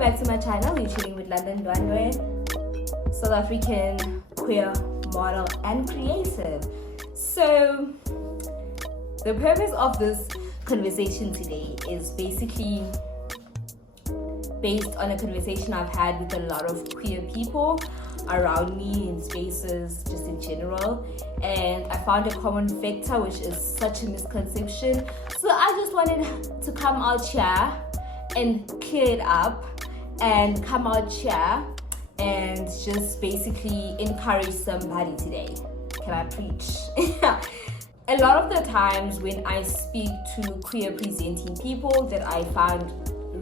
back to my channel. You're chilling with London Dwandwe, South African queer model and creative. So the purpose of this conversation today is basically based on a conversation I've had with a lot of queer people around me in spaces, just in general, and I found a common factor, which is such a misconception. So I just wanted to come out here and clear it up and come out here and just basically encourage somebody today. Can I preach? A lot of the times when I speak to queer presenting people that I found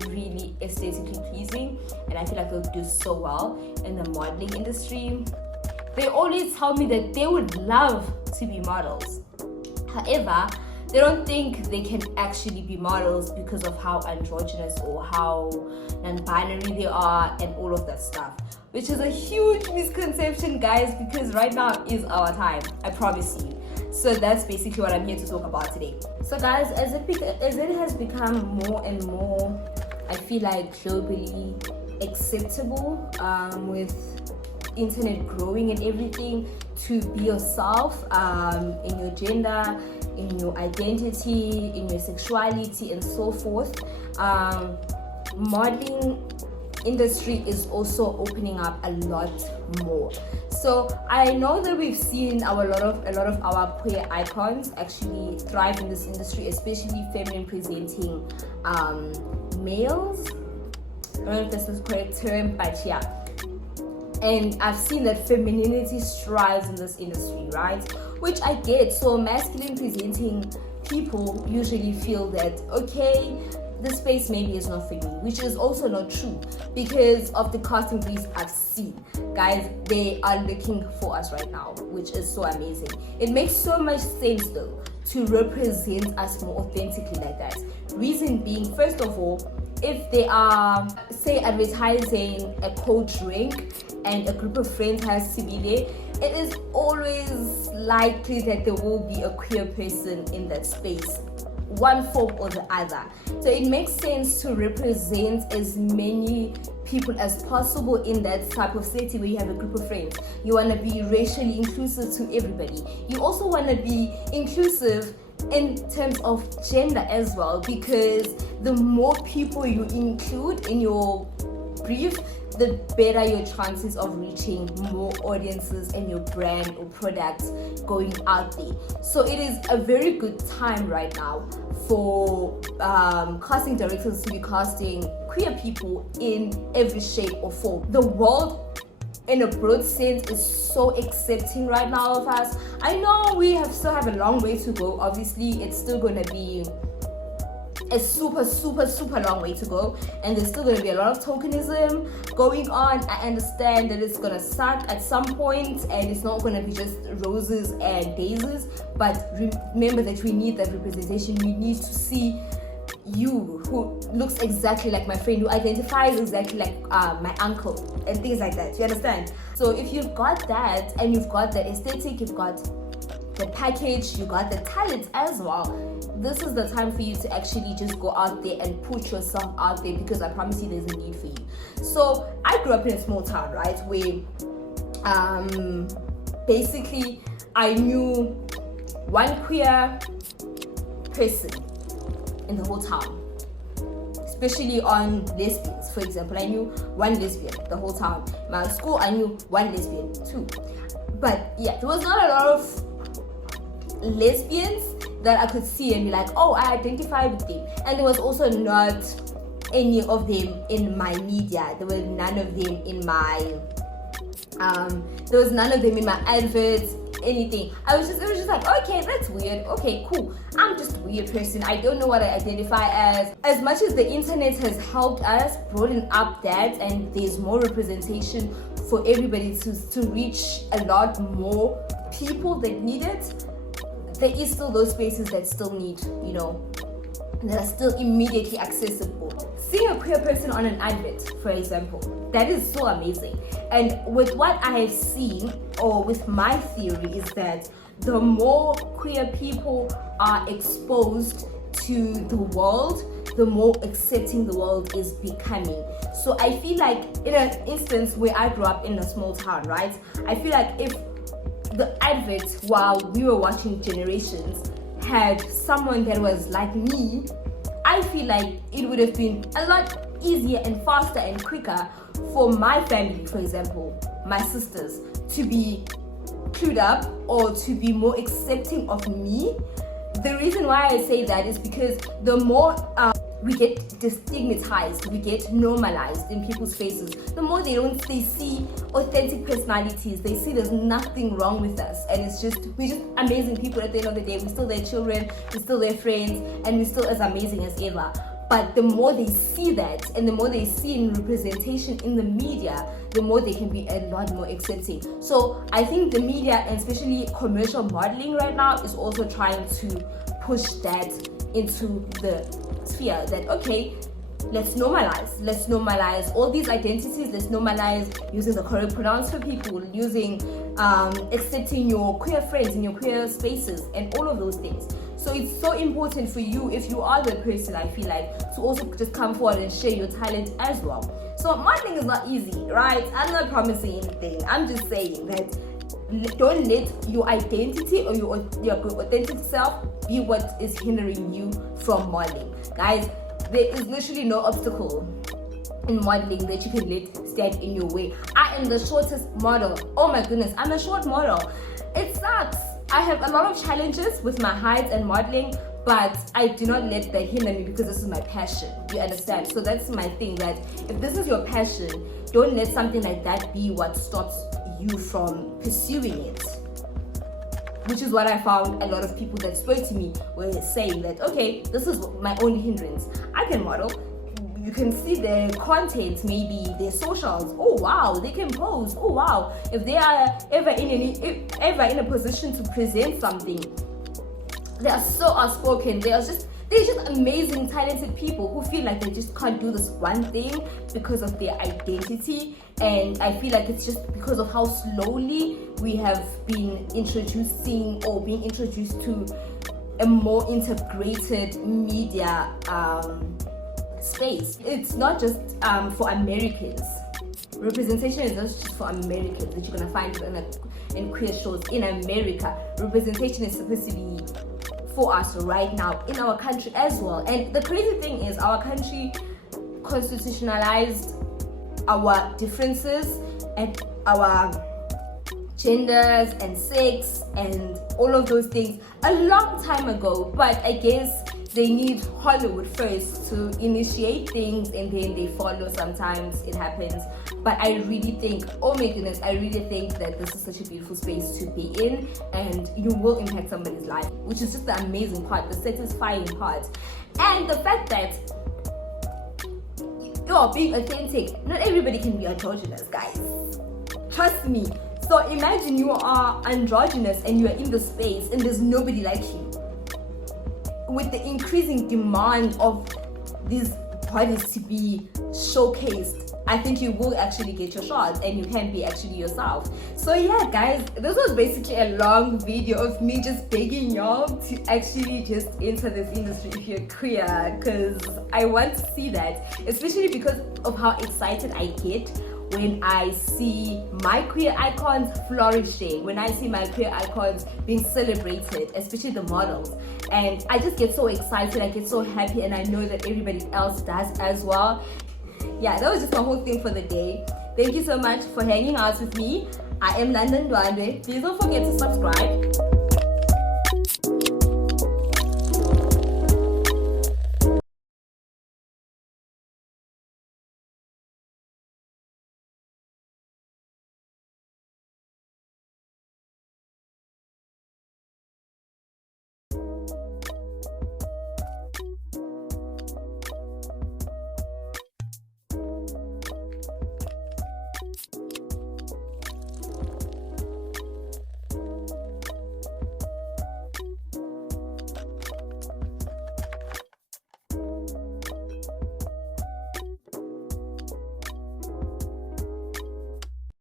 really aesthetically pleasing and I feel like they'll do so well in the modeling industry, they always tell me that they would love to be models. However, they don't think they can actually be models because of how androgynous or how non-binary they are and all of that stuff, which is a huge misconception, guys, because right now is our time, I promise you. So that's basically what I'm here to talk about today. So guys, as it has become more and more, I feel like, globally acceptable, with internet growing and everything, to be yourself in your gender, in your identity, in your sexuality and so forth. Modeling industry is also opening up a lot more. So I know that we've seen a lot of our queer icons actually thrive in this industry, especially feminine presenting males. I don't know if this is the correct term, but yeah. And I've seen that femininity strives in this industry, right? Which I get. So masculine presenting people usually feel that, okay, this space maybe is not for me, which is also not true because of the casting briefs I've seen. Guys, they are looking for us right now, which is so amazing. It makes so much sense though to represent us more authentically like that. Reason being, first of all, if they are, say, advertising a cold drink and a group of friends has to be there, it is always likely that there will be a queer person in that space, one form or the other. So it makes sense to represent as many people as possible in that type of setting where you have a group of friends. You want to be racially inclusive to everybody. You also want to be inclusive in terms of gender as well, because the more people you include in your brief, the better your chances of reaching more audiences and your brand or products going out there. So it is a very good time right now for casting directors to be casting queer people in every shape or form. The world, in a broad sense, is so accepting right now of us. I know we still have a long way to go. Obviously, it's still going to be a super long way to go, and there's still going to be a lot of tokenism going on. I understand that it's going to suck at some point and it's not going to be just roses and daisies, but remember that we need that representation. We need to see you who looks exactly like my friend, who identifies exactly like my uncle and things like that. You understand? So if you've got that and you've got the aesthetic, you've got the package, you got the talent as well, this is the time for you to actually just go out there and put yourself out there, because I promise you there's a need for you. So I grew up in a small town, right, where basically I knew one queer person in the whole town, especially on lesbians. For example, I knew one lesbian the whole town. My school, I knew one lesbian too. But yeah, there was not a lot of lesbians that I could see and be like, oh, I identify with them. And there was also not any of them in my media. There were none of them in my adverts, anything. It was just like, okay, that's weird. Okay, cool. I'm just a weird person. I don't know what I identify as. As much as the internet has helped us broaden up that, and there's more representation for everybody to reach a lot more people that need it, there is still those spaces that still need, that are still immediately accessible. Seeing a queer person on an advert, for example, that is so amazing. And with what I have seen, or with my theory, is that the more queer people are exposed to the world, the more accepting the world is becoming. So I feel like in an instance where I grew up in a small town, right? I feel like if the advert while we were watching Generations had someone that was like me, I feel like it would have been a lot easier and faster and quicker for my family, for example, my sisters, to be clued up or to be more accepting of me. The reason why I say that is because the more we get destigmatized, we get normalized in people's faces, the more they see authentic personalities, they see there's nothing wrong with us, and we're just amazing people at the end of the day. We're still their children, we're still their friends, and we're still as amazing as ever. But the more they see that, and the more they see in representation in the media, the more they can be a lot more accepting. So I think the media, and especially commercial modeling right now, is also trying to push that into the sphere that, okay, let's normalize all these identities. Let's normalize using the correct pronouns for people, using accepting your queer friends in your queer spaces, and all of those things. So it's so important for you, if you are the person, I feel like, to also just come forward and share your talent as well. So modeling is not easy, right? I'm not promising anything. I'm just saying that don't let your identity or your authentic self be what is hindering you from modeling. Guys, there is literally no obstacle in modeling that you can let stand in your way. I am the shortest model. Oh my goodness, I'm a short model. It sucks. I have a lot of challenges with my height and modeling, but I do not let that hinder me because this is my passion. You understand? So that's my thing, that if this is your passion, don't let something like that be what stops you from pursuing it. Which is what I found a lot of people that spoke to me were saying that, okay, this is my only hindrance. I can model. You can see their content, maybe their socials. Oh wow, they can pose. Oh wow, if they are ever in a position to present something, they are so outspoken. They're just amazing, talented people who feel like they just can't do this one thing because of their identity. And I feel like it's just because of how slowly we have been introducing or being introduced to a more integrated media space. It's not just for Americans. Representation is not just for Americans that you're gonna find in queer shows in America. Representation is supposed to be for us right now in our country as well. And the crazy thing is, our country constitutionalized our differences and our genders and sex and all of those things a long time ago. But I guess they need Hollywood first to initiate things, and then they follow. Sometimes it happens. But I really think, oh my goodness, I really think that this is such a beautiful space to be in, and you will impact somebody's life, which is just the amazing part, the satisfying part. And the fact that you're being authentic. Not everybody can be androgynous, guys. Trust me. So imagine you are androgynous and you are in the space and there's nobody like you. With the increasing demand of these bodies to be showcased, I think you will actually get your shot and you can be actually yourself. So yeah, guys, this was basically a long video of me just begging y'all to actually just enter this industry if you're queer, because I want to see that, especially because of how excited I get when I see my queer icons flourishing, when I see my queer icons being celebrated, especially the models. And I just get so excited, I get so happy, and I know that everybody else does as well. Yeah, that was just my whole thing for the day. Thank you so much for hanging out with me. I am London Dwandwe. Please don't forget to subscribe.